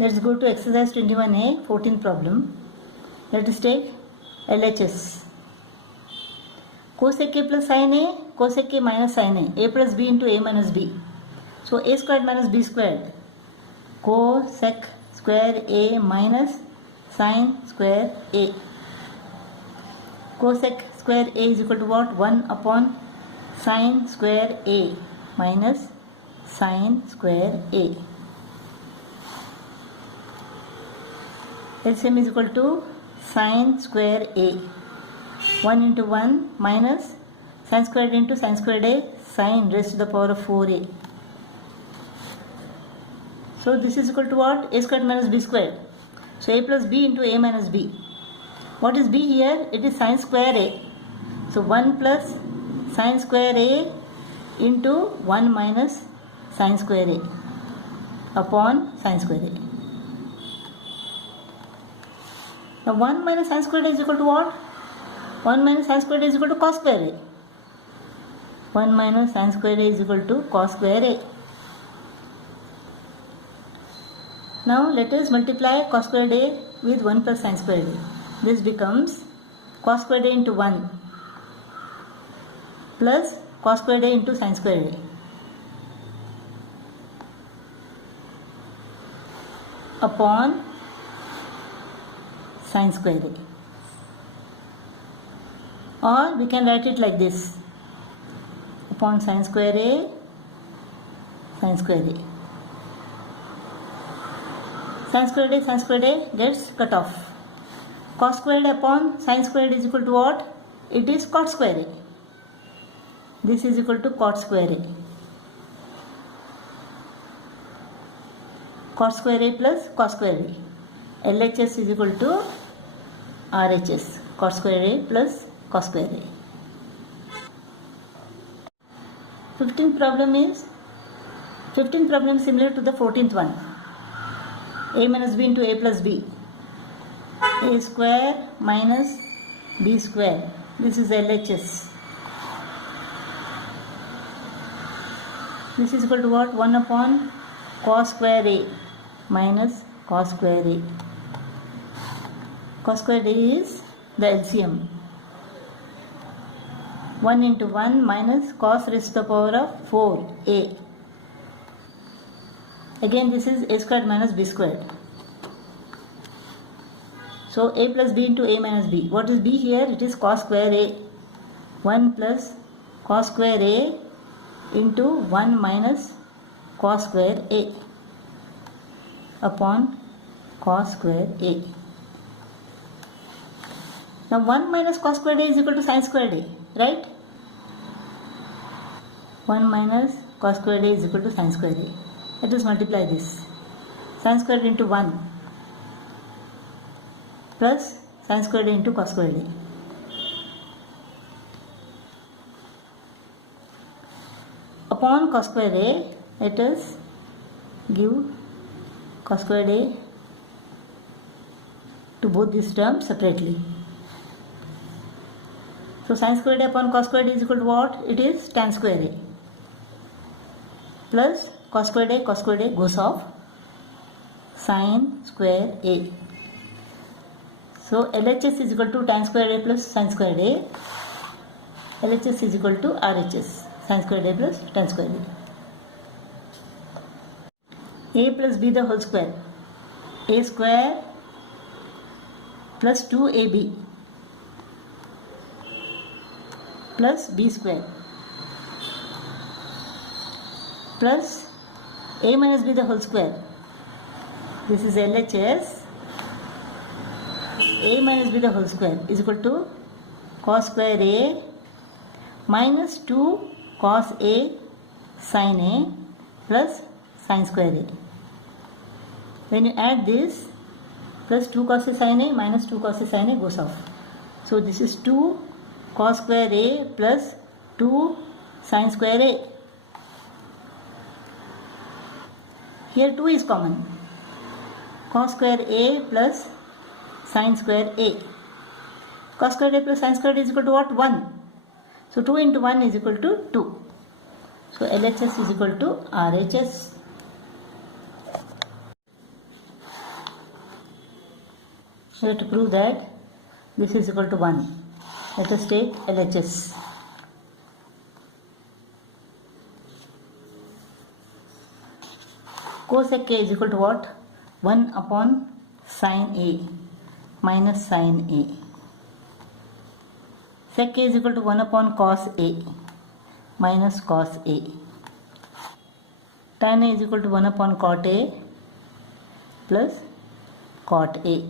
Let's go to exercise 21A, 14th problem. Let us take LHS. Cosec A plus sin A, cosec A minus sin A plus B into A minus B. So A squared minus B squared. Cosec square A minus sin square A. Cosec square A is equal to what? 1 upon sin square A minus sin square A. LCM is equal to sin square A. 1 into 1 minus sin squared into sin squared A, sin raised to the power of 4A. So this is equal to what? A squared minus B squared. So A plus B into A minus B. What is B here? It is sin square A. So 1 plus sin square A into 1 minus sin square A upon sin square A. Now 1 minus sin squared A is equal to what? 1 minus sin squared A is equal to cos square A. 1 minus sin squared A is equal to cos square A. Now let us multiply cos squared A with 1 plus sin squared A. This becomes cos squared A into 1 plus cos squared A into sin squared A upon sin square A. Or we can write it like this, upon sin square A, sin square A. Sin squared A gets cut off. Cos squared upon sin squared is equal to what? It is cot square A. This is equal to cot square A. Cot square A plus cos square A. LHS is equal to RHS. Cot square A plus cos square A. 15th problem is similar to the 14th one. A minus B into A plus B. A square minus B square. This is LHS. This is equal to what? 1 upon cos square A minus cos square A. Cos square A is the LCM. 1 into 1 minus cos raised to the power of 4A. Again this is A squared minus B squared. So A plus B into A minus B. What is B here? It is cos square A. 1 plus cos square A into 1 minus cos square A upon cos square A. Now 1 minus cos square A is equal to sin square A, right? 1 minus cos square A is equal to sin square A. Let us multiply this. Sin squared into 1 plus sin squared A into cos squared A. Upon cos square A, let us give cos squared A to both these terms separately. So sin squared A upon cos squared A is equal to what? It is tan square A plus cos squared A goes off, sin square A. So LHS is equal to tan square A plus sin square A. LHS is equal to RHS, sin square A plus tan square A. A plus B the whole square. A square plus 2AB plus B square plus A minus B the whole square. This is LHS. A minus B the whole square is equal to cos square A minus 2 cos A sin A plus sin square A. When you add this, plus 2 cos A sin A minus 2 cos A sin A goes off. So this is 2 cos square A plus 2 sin square A. Here 2 is common. Cos square A plus sin square A. Cos square A plus sin square A is equal to what? 1. So 2 into 1 is equal to 2. So LHS is equal to RHS. We have to prove that this is equal to 1. Let us take LHS. Cosec A is equal to what? 1 upon sin A minus sin A. Sec A is equal to 1 upon cos A minus cos A. Tan A is equal to 1 upon cot A plus cot A.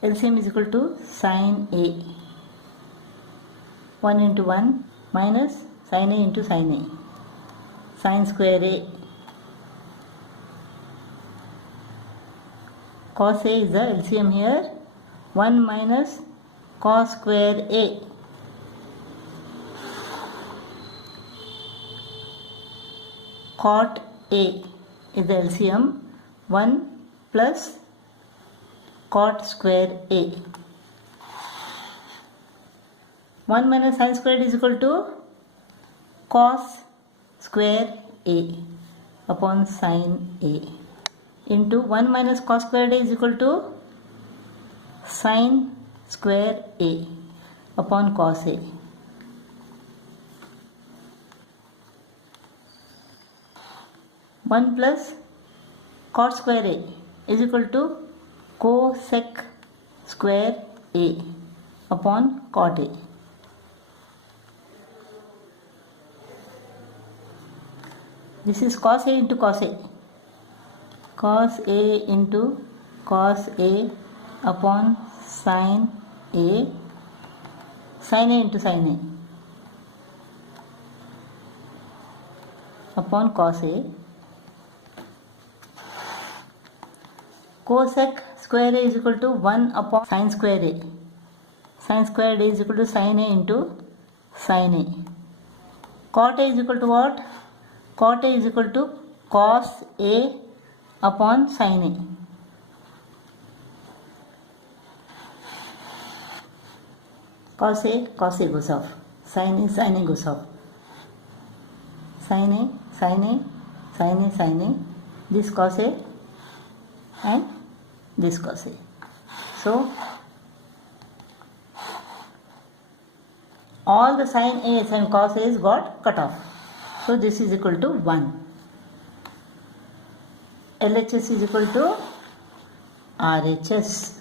LCM is equal to sin A. 1 into 1 minus sin A into sin A. Sin square A. Cos A is the LCM here. 1 minus cos square A. Cot A is the LCM. 1 plus cot square A. 1 minus sin squared is equal to cos square A upon sin A into 1 minus cos squared A is equal to sin square A upon cos A. One plus cot square A is equal to cosec square A upon cot A. This is cos A into cos A. Cos A into cos A upon sin A. Sin A into sin A upon cos A. Cosec square A is equal to 1 upon sin square A. Sin square A is equal to sin A into sin A. Cot A is equal to what? Cot A is equal to cos A upon sin A. Cos A goes off. Sin A goes off. Sin A, sin A, sin A, sin A. This cos A and this cos A. So, all the sin A's and cos A's got cut off. So, this is equal to 1. LHS is equal to RHS.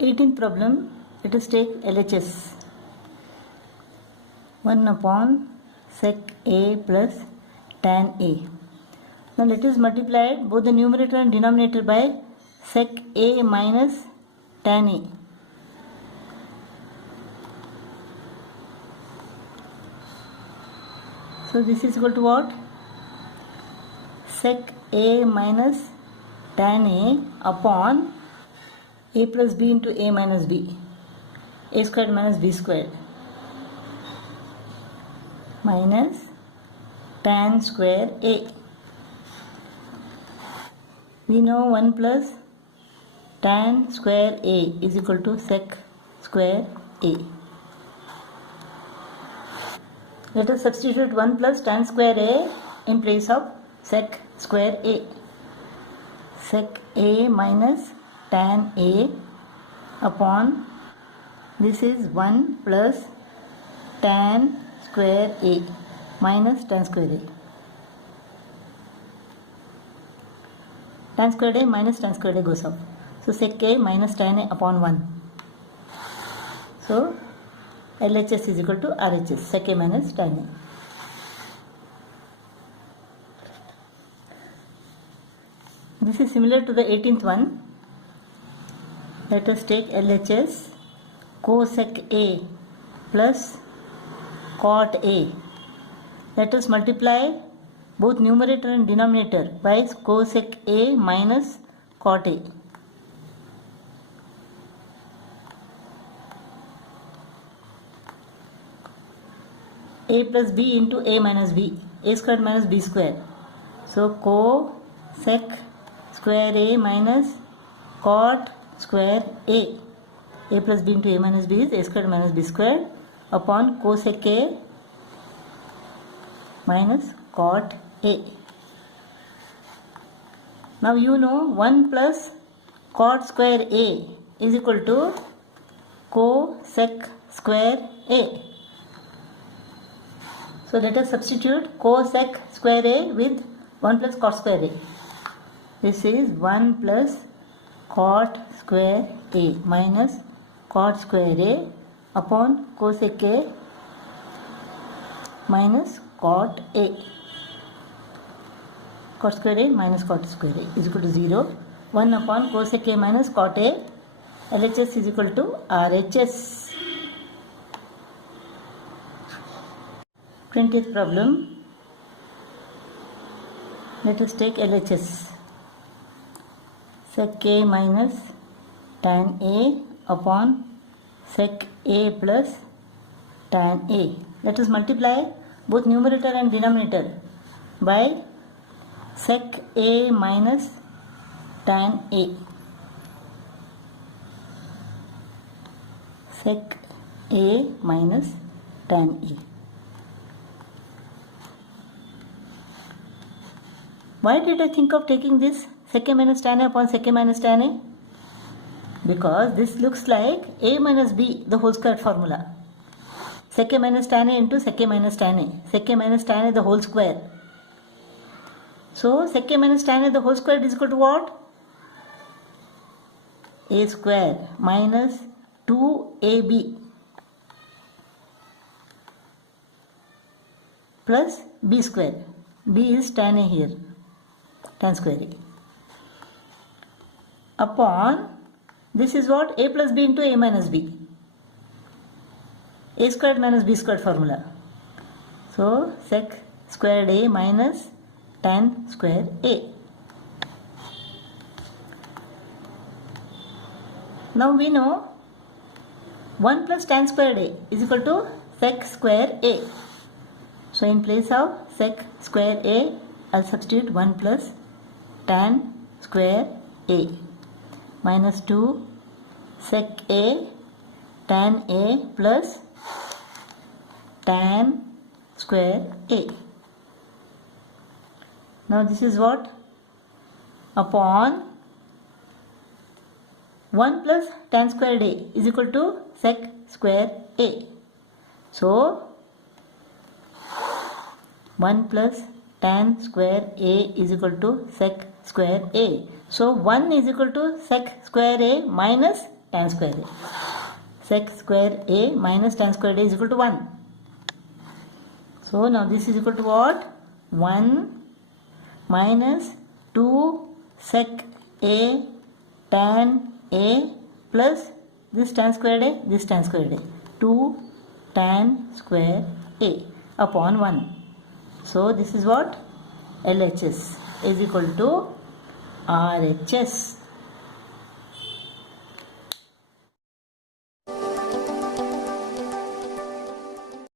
18th problem, let us take LHS. 1 upon sec A plus tan A. Now let us multiply both the numerator and denominator by sec A minus tan A. So this is equal to what? Sec A minus tan A upon A plus B into A minus B. A squared minus B squared minus tan square A. We know 1 plus tan square A is equal to sec square A. Let us substitute 1 plus tan square A in place of sec square A. Sec A minus tan A upon, this is 1 plus tan square A minus tan square A. Tan squared A minus tan squared A goes off. So sec A minus tan A upon 1. So LHS is equal to RHS, sec A minus tan A. This is similar to the 18th one. Let us take LHS cosec A plus cot A. Let us multiply both numerator and denominator by cosec A minus cot A. A plus B into A minus B. A squared minus B squared. So cosec square A minus cot square A. A plus B into A minus B is A squared minus B squared upon cosec A minus cot A. Now you know 1 plus cot square A is equal to cosec square A. So let us substitute cosec square A with 1 plus cot square A. This is 1 plus cot square A minus cot square A upon cosec A minus cot A. Cot square A minus cot square A is equal to 0. 1 upon cosec A minus cot A. LHS is equal to RHS. 20th problem. Let us take LHS. Sec A minus tan A upon sec A plus tan A. Let us multiply both numerator and denominator by sec A minus tan A. Sec A minus tan A. Why did I think of taking this sec A minus tan A upon sec A minus tan A? Because this looks like A minus B, the whole square formula. Sec A minus tan A into sec A minus tan A. Sec A minus tan A the whole square. So sec A minus tan A the whole square is equal to what? A square minus 2AB plus B square. B is tan A here. Tan square A. Upon, this is what? A plus B into A minus B. A squared minus B squared formula. So sec squared A minus tan square A. Now we know 1 plus tan squared A is equal to sec square A. So in place of sec square A, I'll substitute 1 plus tan square A minus 2 sec A tan A plus tan square A. Now this is what? Upon 1 plus tan squared A is equal to sec square A. So 1 plus tan square A is equal to sec square A. So 1 is equal to sec square A minus tan square A. Sec square A minus tan square A is equal to 1. So now this is equal to what? 1 minus 2 sec A tan A plus this tan squared A, this tan squared A. 2 tan square A upon 1. So this is what? LHS is equal to RHS.